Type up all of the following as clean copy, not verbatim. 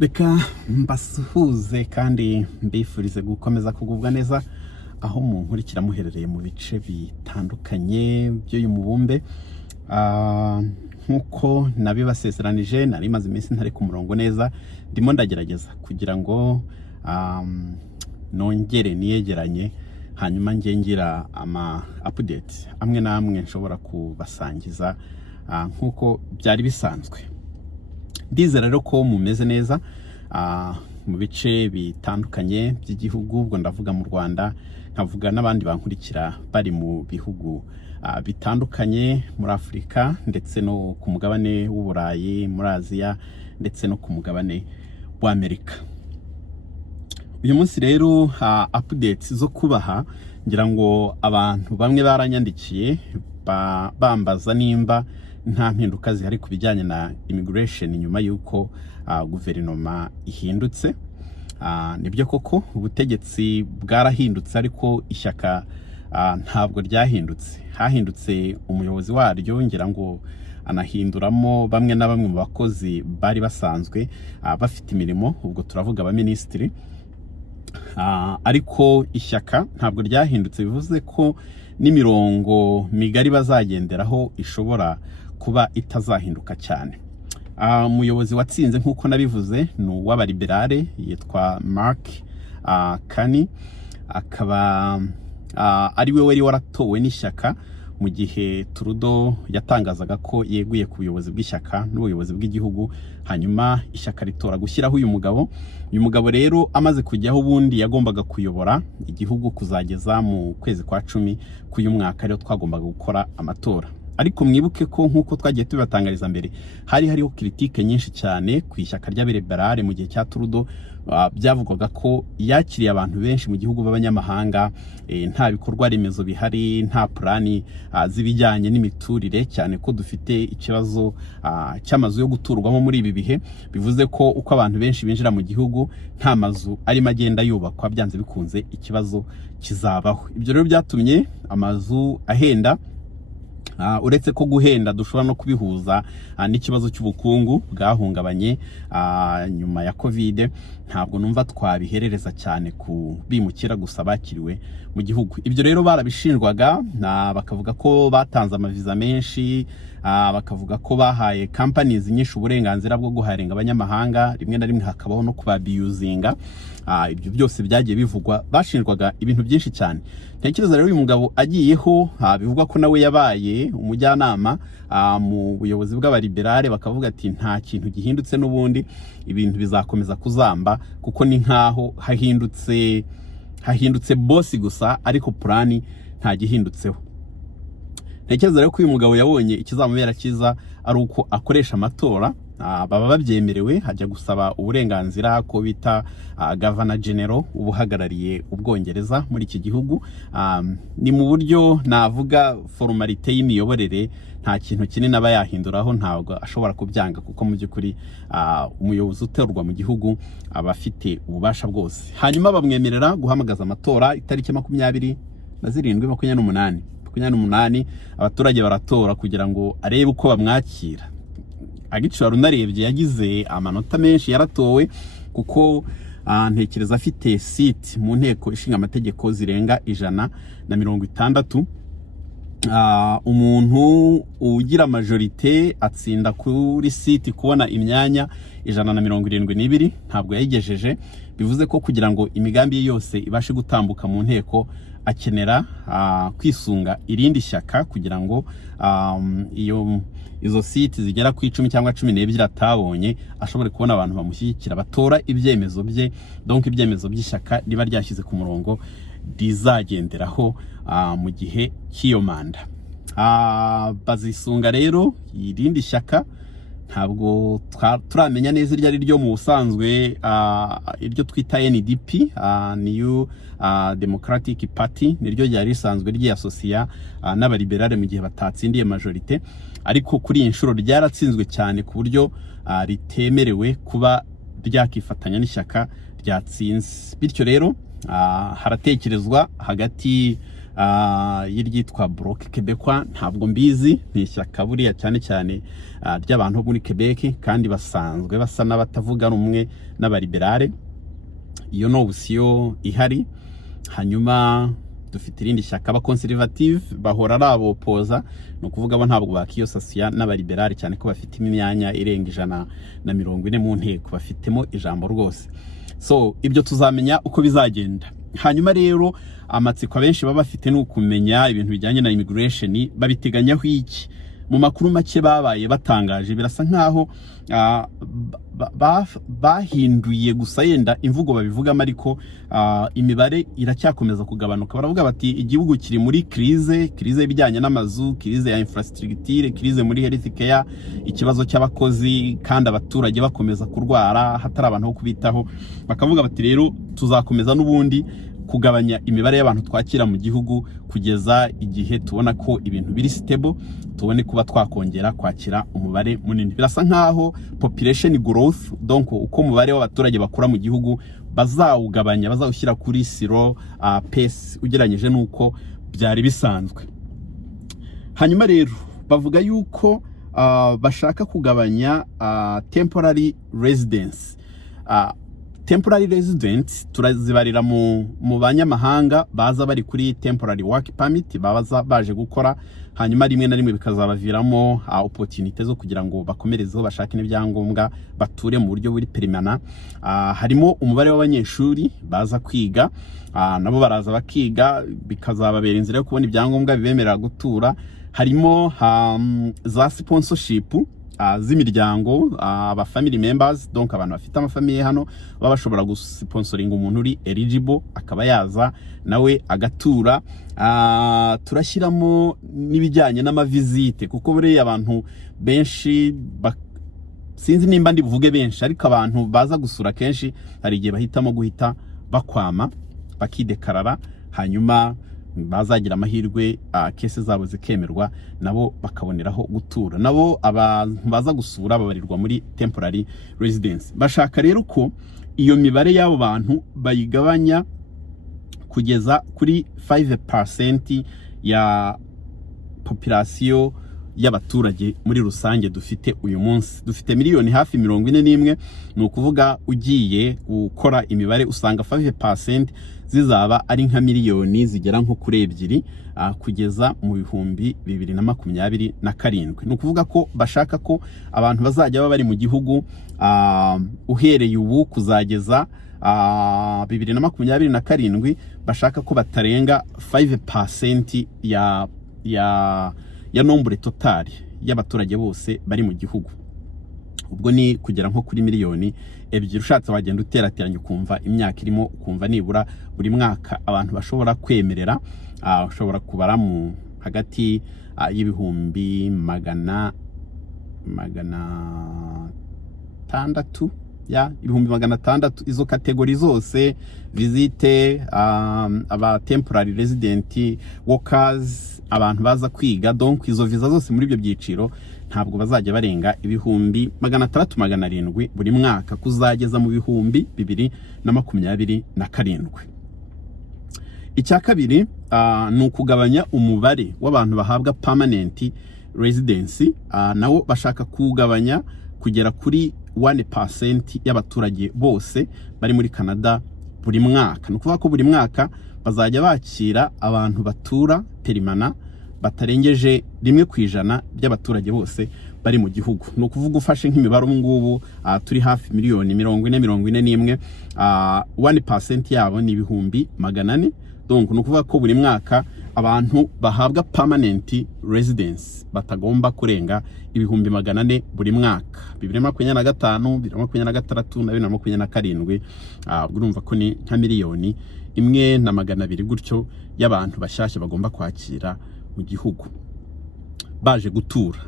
Reka mbasuhuze kandi mbifurize gukomeza kugubwa neza aho munkurikira muherereye mu bice bitandukanye by'uyu mubumbe. Nkuko nabibasezeranije nari maze iminsi ntari ku murongo neza, ndimo ndagerageza kugira ngo nongere niyegeranye, hanyuma nge ngira ama update amwe namwe nshobora kubasangiza nkuko byari bisanzwe. Ndizera rero ko mumeze neza mu bice bitandukanye by'igihugu, ubwo ndavuga mu Rwanda, nkavuga n'abandi bankurikira bari mu bihugu bitandukanye muri Afurika ndetse no ku mugabane w'Uburayi, muri Aziya ndetse no ku mugabane w'Amerika. Uyu munsi rero updates zo kubaha, ngira ngo abantu bamwe baranyandikiye bambaza nimba nta mpinduka zihari ku bijyanye na immigration nyuma y'uko guverinoma ihindutse. Nibyo koko ubutegetsi bwarahindutse, ariko ishyaka ntabwo ryahindutse. Hahindutse umuyobozi waryo, ngira ngo anahinduramo bamwe na bamwe mu bakozi bari basanzwe bafite imirimo, ubwo turavuga abaminisitiri. Ariko ishyaka ntabwo ryahindutse, bivuze ko n'imirongo migari bazagenderaho ishobora kuba itazahinduka cyane. Umuyobozi watsinze nk'uko nabivuze ni uw'abaliberale, yitwa Mark Carney, akaba ari we wari waratowe n'ishyaka mu gihe Trudeau yatangazaga ko yeguye ku buyobozi bw'ishyaka n'ubuyobozi bw'igihugu, hanyuma ishyaka ritora gushyiraho uyu mugabo. Uyu mugabo rero amaze kujyaho, ubundi yagombaga kuyobora igihugu kuzageza mu kwezi kwa 10 k'uyu mwaka, rero twagombaga gukora amatora. Ariko mwibuke ko nk'uko twagiye tubibatangariza mbere, hariho critique nyinshi cyane ku ishyaka ry'abaliberale mu gihe cya Trudeau. Byavugwaga ko yakiriye abantu benshi mu gihugu b'abanyamahanga, nta bikorwa remezo bihari, nta plani zibijyanye n'imiturire, cyane ko dufite ikibazo cy'amazu yo guturwamo muri ibi bihe. Bivuze ko uko abantu benshi binjira mu gihugu, nta mazu arimo agenda yubakwa, byanze bikunze ikibazo kizabaho. Ibyo rero byatumye amazu ahenda. Uretse ko guhenda dushobora no kubihuza n'ikibazo cy'ubukungu bwahungabanye nyuma ya Covid, ntabwo numva twabiherereza cyane ku bimukira gusa bakiriwe mu gihugu. Ibyo rero barabishinjwaga, bakavuga ko batanze amaviza menshi, bakavuga ko bahaye companies nyinshi uburenganzira bwo guharenga abanyamahanga, rimwe na rimwe hakabaho no kubabiyuzinga. Ibyo byose byagiye bivugwa, bashinjwaga ibintu byinshi cyane. Ntekereza rero uyu mugabo agiyeho, bivugwa ko nawe yabaye umujyanama mu buyobozi bw'abaliberale, bakavuga ati nta kintu gihindutse, n'ubundi ibintu bizakomeza kuzamba, kuko ni nkaho hahindutse boss gusa, ariko plani nta gihindutseho. Ntekereza rero ko uyu mugabo yabonye ikizamubera cyiza ari uko akoresha amatora. Baba babyemerewe, hajya gusaba uburenganzira ko bita Governor General ubuhagarariye Ubwongereza muri iki gihugu. Ni mu buryo navuga formalite y'imiyoborere, nta kintu kinini aba yahinduraho, ntabwo ashobora kubyanga, kuko mu by'ukuri umuyobozi uterwa mu gihugu aba afite ububasha bwose. Hanyuma bamwemerera guhamagaza amatora itariki 27, abaturage baratora kugira ngo arebe uko bamwakira. Agiciro unarebye yagize amanota menshi, yaratowe, kuko ntekereza afite seat mu nteko ishinga amategeko zirenga 160. Umuntu ugira majorite atsinda kuri seat kubona imyanya 172, ntabwo yayigejeje. Bivuze ko kugira ngo imigambi ye yose ibashe gutambuka mu nteko, akenera kwisunga irindi shyaka kugira ngo izo seat zigera ku 10 cyangwa 12 atabonye, ashobore kubona abantu bamushyigikira batora ibyemezo bye. Donc ibyemezo by'ishyaka riba ryashyize ku murongo rizagenderaho mu gihe cy'iyo manda. Bazisunga rero irindi shyaka, ntabwo turamenya neza iryo ari ryo mu busanzwe. Iryo twita NDP, New Democratic Party, niryo ryari risanzwe ryasosiya n'abaliberale mu gihe batatsindiye majorite, ariko kuri iyi nshuro ryaratsinzwe cyane ku buryo ritemerewe kuba ryakifatanya n'ishyaka ryatsinze. Bityo rero haratekerezwa hagati y'iryitwa Bloc Québécois ntabwo mbizi, ni ishyaka buriya cyane cyane ry'abantu bo muri Quebec kandi basanzwe basa n'abatavuga rumwe n'abaliberale. Iyo no option ihari. Hanyuma dufite irindi shyaka aba conservative bahora ari abopoza, no kuvuga bo ntabwo bakiyosasiya n'abaliberale cyane ko bafite imyanya irenga 140 mu nteko, bafitemo ijambo rwose. So ibyo tuzamenya uko bizagenda. Hanyuma rero amatsiko abenshi baba bafite no kumenya ibintu bijyanye na immigration babiteganyaho iki. Mu makuru make babaye batangaje birasa nkaho bahinduye gusa yenda imvugo babivugamo, ariko imibare iracyakomeza kugabanuka. Baravuga bati igihugu kiri muri crise y'ibijyanye n'amazu, crise ya infrastructure, crise muri health care, ikibazo cy'abakozi kandi abaturage bakomeza kurwara hatari abantu ho kubitaho. Bakavuga bati rero tuzakomeza n'ubundi kugabanya imibare y'abantu twakira mu gihugu kugeza igihe tubona ko ibintu biri stable, tubone kuba twakongera kwakira umubare munini. Birasa nkaho population growth, donc uko umubare w'abaturage bakura mu gihugu bazawugabanya, bazawushyira kuri zero pace ugeranyije nuko byari bisanzwe. Hanyuma rero bavuga yuko bashaka kugabanya temporary residence. Temporary residents turazibarira mu banyamahanga baza bari kuri temporary work permit, babaza baje gukora, hanyuma rimwe na rimwe bikazabaviramo opportunity zo kugira ngo bakomerezeho bashake n'ibyangombwa bature mu buryo buri permanent. Harimo umubare w'abanyeshuri baza kwiga, nabo baraza bakiga bikazababera inzira yo kubona ibyangombwa bibemerera gutura. Harimo za sponsorship z'imiryango, aba family members, donc abantu bafite amafamiye hano baba bashobora gusponsoringa umuntu uri eligible akaba yaza nawe agatura. Turashyiramo n'ibijyanye n'amavisite, kuko buriya abantu benshi sinzi nimba ndi buvuge benshi, ariko abantu baza gusura kenshi hari igihe bahitamo guhita bakwama bakidekarara, hanyuma bazagira amahirwe kese zabo zikemerwa nabo bakaboneraho gutura. Nabo abantu baza gusura babarirwa muri temporary residence. Bashaka rero ko iyo mibare y'abo bantu bayigabanya kugeza kuri 5% ya population y'abaturage muri rusange dufite uyu munsi. Dufite miliyoni hafi 41, ni ukuvuga ugiye gukora imibare usanga 5% zizaba ari nka miliyoni zigera nko kuri 2 kugeza mu bihumbi 2027. Ni ukuvuga ko bashaka ko abantu bazajya baba bari mu gihugu uhereye ubu kuzageza 2027, bashaka ko batarenga 5% ya nombre total y'abaturage bose bari mu gihugu. Ubwo ni kugera nko kuri miliyoni 2. Ushatse wagenda uterateranya ukumva imyaka irimo, ukumva nibura buri mwaka abantu bashobora kwemerera, ushobora kubara mu hagati y'ibihumbi 600 ya ibihumbi 600. Izo kategori zose visite, aba temporary resident workers, abantu baza kwiga, donc izo visa zose muri ibyo byiciro ntabwo bazajya barenga ibihumbi 600-700 buri mwaka kuzageza mu bihumbi 2027. Icya kabiri ni ukugabanya umubare w'abantu bahabwa permanent residence. Nawo bashaka kugabanya kugera kuri 1% y'abaturage bose bari muri Canada buri mwaka. Ni ukuvuga ko buri mwaka bazajya bakira abantu batura permanent batarengeje 1% by'abaturage bose bari mu gihugu. Ni ukuvuga ufashe nk'imibare ngubu turi hafi miliyoni 40-41, 1% yabo ni ibihumbi 400. Donc ni ukuvuga ko buri mwaka abantu bahabwa permanent residence batagomba kurenga ibihumbi 400 buri mwaka. 2025, 2026 na 2027, urumva ko ni nka miliyoni 1.2 gutyo y'abantu bashyashya bagomba kwakira mu gihugu baje gutura.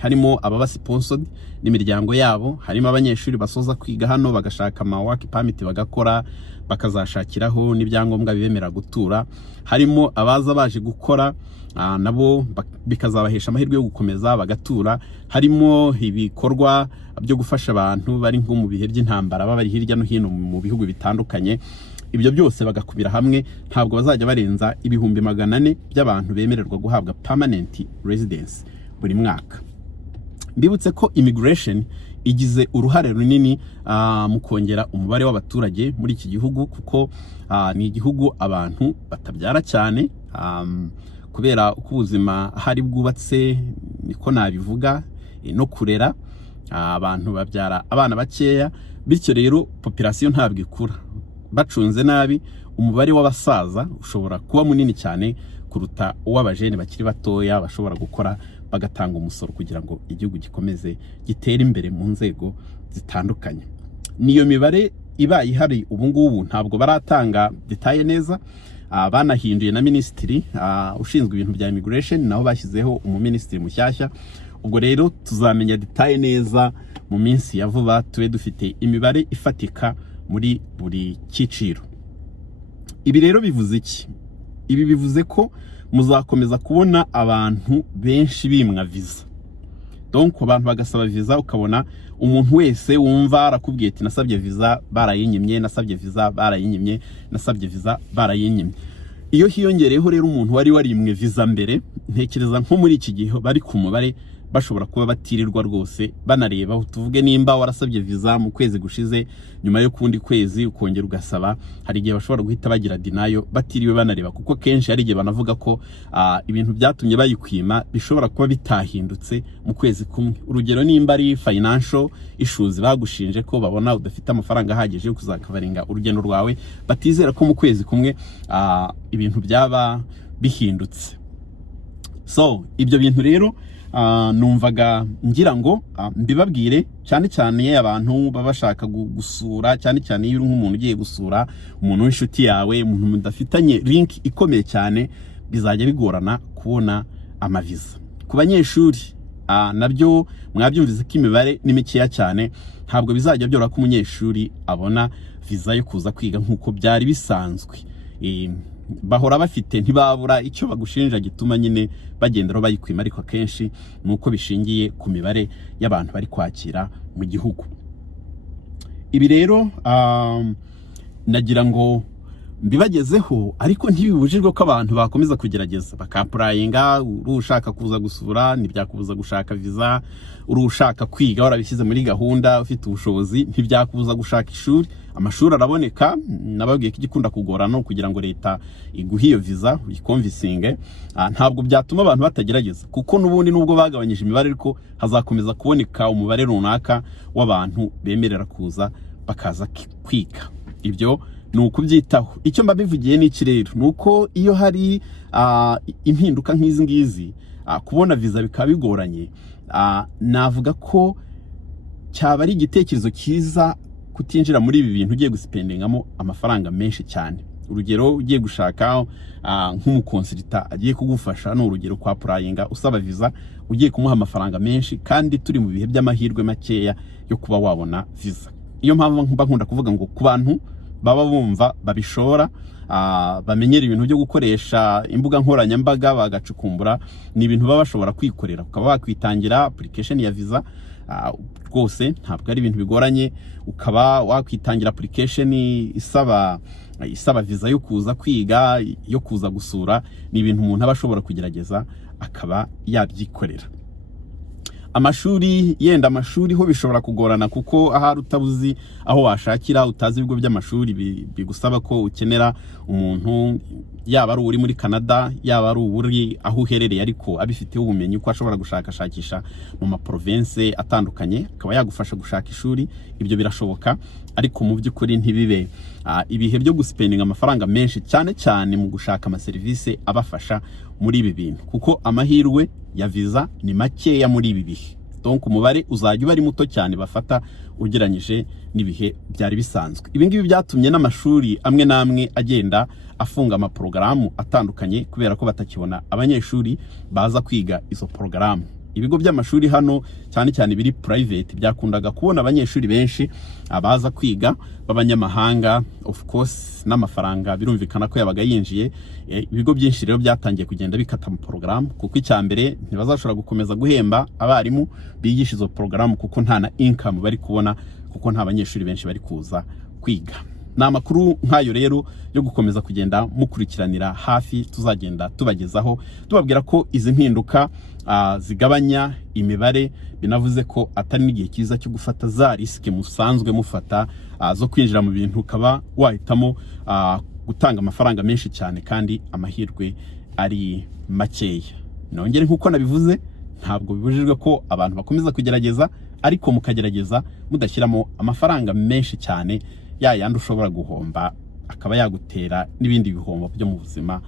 Harimo ababa sponsored n'imiryango yabo, harimo abanyeshuri basoza kwiga hano bagashaka ama work permit bagakora, bakazashakiraho n'ibyangombwa bibemera gutura. Harimo abaza baje gukora, nabo bikazabahesha amahirwe yo gukomeza bagatura. Harimo ibikorwa byo gufasha abantu bari nko mu bihe by'intambara baba bari hirya no hino mu bihugu bitandukanye. ibyo byose bagakubira hamwe ntabwo bazajya barenza 400,000 by'abantu bemererwa guhabwa permanent residence buri mwaka. Mbibutse ko immigration igize uruhare runini mu kongera umubare w'abaturage muri iki gihugu, kuko ni igihugu abantu batabyara cyane kubera uko ubuzima hari bwubatse, niko nabivuga, no kurera abantu babyara abana bakeya, bityo rero population ntabwo ikura. Bacunze nabi umubare w'abasaza ushobora kuba munini cyane kuruta uw'abajene bakiri batoya bashobora gukora bagatanga umusoro kugira ngo igihugu gikomeze gitere imbere mu nzego zitandukanye. Niyo mibare iba ihari ubu ngubu, ntabwo baratanga detaye neza. Banahinduye na ministry ushinzwe ibintu bya immigration, naho bashyizeho umuministri mushyashya. Ubwo rero tuzamenya detaye neza mu minsi ya vuba, tube dufite imibare ifatika muri buri cyiciro. Ibi rero bivuze iki? Ibi bivuze ko muzakomeza kubona abantu benshi bimwa visa. Donc abantu bagasaba visa, ukabona umuntu wese wumva arakubwiye ati nasabye visa barayinyimye, nasabye visa barayinyimye, nasabye visa barayinyimye. Iyo hiyongereyeho rero umuntu wari warimwe visa mbere, ntekereza nko muri iki gihe bari ku mubare bashobora kuba batirirwa rwose banareba. Tuvuge nimba warasabye visa mu kwezi gushize, nyuma yo kundi kwezi ukongera ugasaba, hari igihe bashobora guhita bagira dinayo batiriwe banareba, kuko kenshi hari igihe banavuga ko ibintu byatumye bayikwima bishobora kuba bitahindutse mu kwezi kumwe. Urugero, nimba ari financial issues bagushinje ko babona udafite amafaranga ahagije yo kuzakavaringa urugendo rwawe, batizera ko mu kwezi kumwe ibintu byaba bihindutse. So ibyo bintu rero numvaga ngira ngo mbibabwire, cyane cyane abantu babashaka gusura, cyane cyane iyo nk'umuntu ugiye gusura umuntu w'inshuti yawe, umuntu mudafitanye link ikomeye cyane, bizajya bigorana kubona amaviza. Ku banyeshuri nabyo mwabyumvise ko imibare ni mikeya cyane, ntabwo bizajya byoroha ko umunyeshuri abona viza yo kuza kwiga nk'uko byari bisanzwe. Bahora bafite, ntibabura icyo bagushinja gituma nyine bagendera bayikwima, ariko akenshi nuko bishingiye ku mibare y'abantu bari kwakira mu gihugu. Ibi rero nagira ngo mbibagezeho, ariko ntibibujijwe ko abantu bakomeza kugerageza bakaprayinga. Urushaka kuza gusura ntibyakubuza gushaka visa, urushaka kwiga warabishyize muri gahunda, ufite ubushobozi ntibyakubuza gushaka ishuri. Amashuri araboneka, nababwiye ko igikunda kugorana kugira ngo leta iguhe iyo visa uyikonvisinge. Ntabwo byatuma abantu batagerageza, kuko nubundi nubwo bagabanyije imibare, ariko hazakomeza kuboneka umubare runaka w'abantu bemerera kuza bakaza kwiga. Ibyo ni ukubyitaho. Icyo mbabivugiye ni iki rero, nuko iyo hari impinduka nk'izi ngizi, kubona visa bikaba bigoranye, navuga ko cyaba ari igitekerezo cyiza kutinjira muri ibi bintu ugiye guspendingamo amafaranga menshi cyane. Urugero, ugiye gushaka nk'umukonsulta agiye kugufasha, no urugero kwa prayinga usaba visa, ugiye kumuha amafaranga menshi, kandi turi mu bihe by'amahirwe makeya yo kuba wabona visa. Iyo mpamvu mba nkunda kuvuga ngo ku bantu baba bumva babishora, bamenyera ibintu byo gukoresha imbuga nkoranyambaga bagacukumbura, ni ibintu baba bashobora kwikorera. Ukaba wakwitangira application ya visa, rwose ntabwo ari ibintu bigoranye. Ukaba wakwitangira application isaba visa yo kuza kwiga, yo kuza gusura. Ni ibintu umuntu aba ashobora kugerageza akaba yabyikorera. Amashuri, yenda amashuri ho bishobora kugorana, kuko ahari utabuzi aho washakira, utazi ibigo by'amashuri bigusaba ko ukenera umuntu, yaba ari uri muri Canada, yaba ari uri aho uherereye, ariko abifiteho ubumenyi uko ashobora gushakashakisha mu ma province atandukanye, akaba yagufasha gushaka ishuri. Ibyo birashoboka, ariko mu by'ukuri ntibibe ibihe byo guspendinga amafaranga menshi, cyane cyane mu gushaka ama service abafasha muri ibi bintu, kuko amahirwe ya visa ni makeya muri ibi bihe. Donc umubare uzajya uba ari muto cyane bafata ugeranyije n'ibihe byari bisanzwe. Ibi ngibi byatumye n'amashuri amwe namwe agenda afunga ama porogaramu atandukanye, kubera ko batakibona abanyeshuri baza kwiga izo porogaramu. Ibigo by'amashuri hano cyane cyane biri private byakundaga kubona abanyeshuri benshi abaza kwiga b'abanyamahanga. Of course n'amafaranga birumvikana ko yabaga yinjiye. Ibigo byinshi rero byatangiye kugenda bikata mu program, kuko icyambere ntibazashobora gukomeza guhemba abarimu bigisha izo program, kuko nta na income bari kubona, kuko nta banyeshuri benshi bari kuza kwiga. ni amakuru nk'ayo rero yo gukomeza kugenda mukurikiranira hafi, tuzagenda tubagezaho tubabwira ko izi mpinduka zigabanya imibare, binavuze ko atari n'igihe cyiza cyo gufata za risike musanzwe mufata zo kwinjira mu bintu ukaba wahitamo gutanga amafaranga menshi cyane kandi amahirwe ari makeya. Nongere nk'uko nabivuze, ntabwo bibujijwe ko abantu bakomeza kugerageza, ariko mukagerageza mudashyiramo amafaranga menshi cyane, yandi ushobora guhomba akaba yagutera n'ibindi bihombo byo mu buzima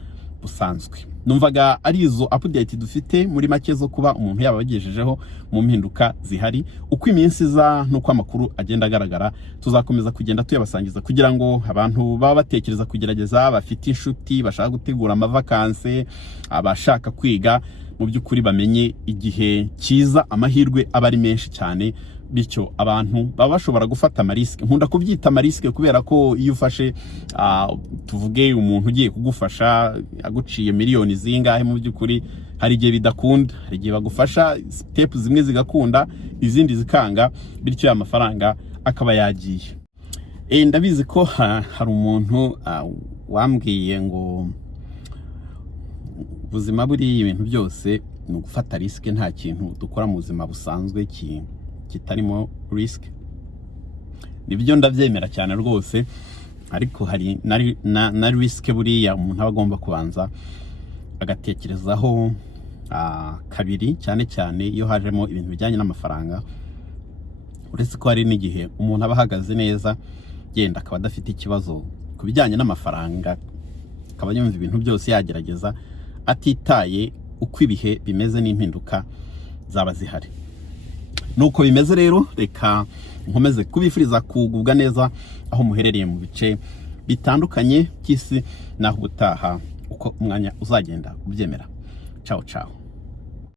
busanzwe. Numvaga ari izo update dufite muri make zo kuba umuntu yabagejejeho mu mpinduka zihari. Uko iminsi iza nuko amakuru agenda agaragara, tuzakomeza kugenda tuyabasangiza kugira ngo abantu baba batekereza kugerageza, bafite inshuti bashaka gutegura amavakanse, abashaka kwiga, mu by'ukuri bamenye igihe cyiza amahirwe aba ari menshi cyane, bityo abantu baba bashobora gufata amarisike. Nkunda kubyita amarisike kubera ko iyo ufashe tuvuge umuntu ugiye kugufasha aguciye miliyoni zingahe, mu by'ukuri hari igihe bidakunda, hari igihe bagufasha step zimwe zigakunda izindi zikanga, bityo ya mafaranga akaba yagiye. Ndabizi ko hari umuntu wambwiye ngo ubuzima buri ibintu byose ni ugufata risike, nta kintu dukora mu buzima busanzwe kitarimo risk. Nibyo ndabyemera cyane rwose, ariko hari na risk buriya umuntu aba agomba kubanza agatekerezaho kabiri, cyane cyane iyo hajemo ibintu bijyanye n'amafaranga. Uretse ko hari n'igihe umuntu aba ahagaze neza, yenda akaba adafite ikibazo ku bijyanye n'amafaranga, akaba yumva ibintu byose yagerageza atitaye uko ibihe bimeze n'impinduka zaba zihari. Nuko bimeze rero, reka nkomeze kubifuriza kugubwa neza aho muherereye mu bice bitandukanye by'isi, naho ubutaha uko umwanya uzagenda ubyemera. Ciao ciao.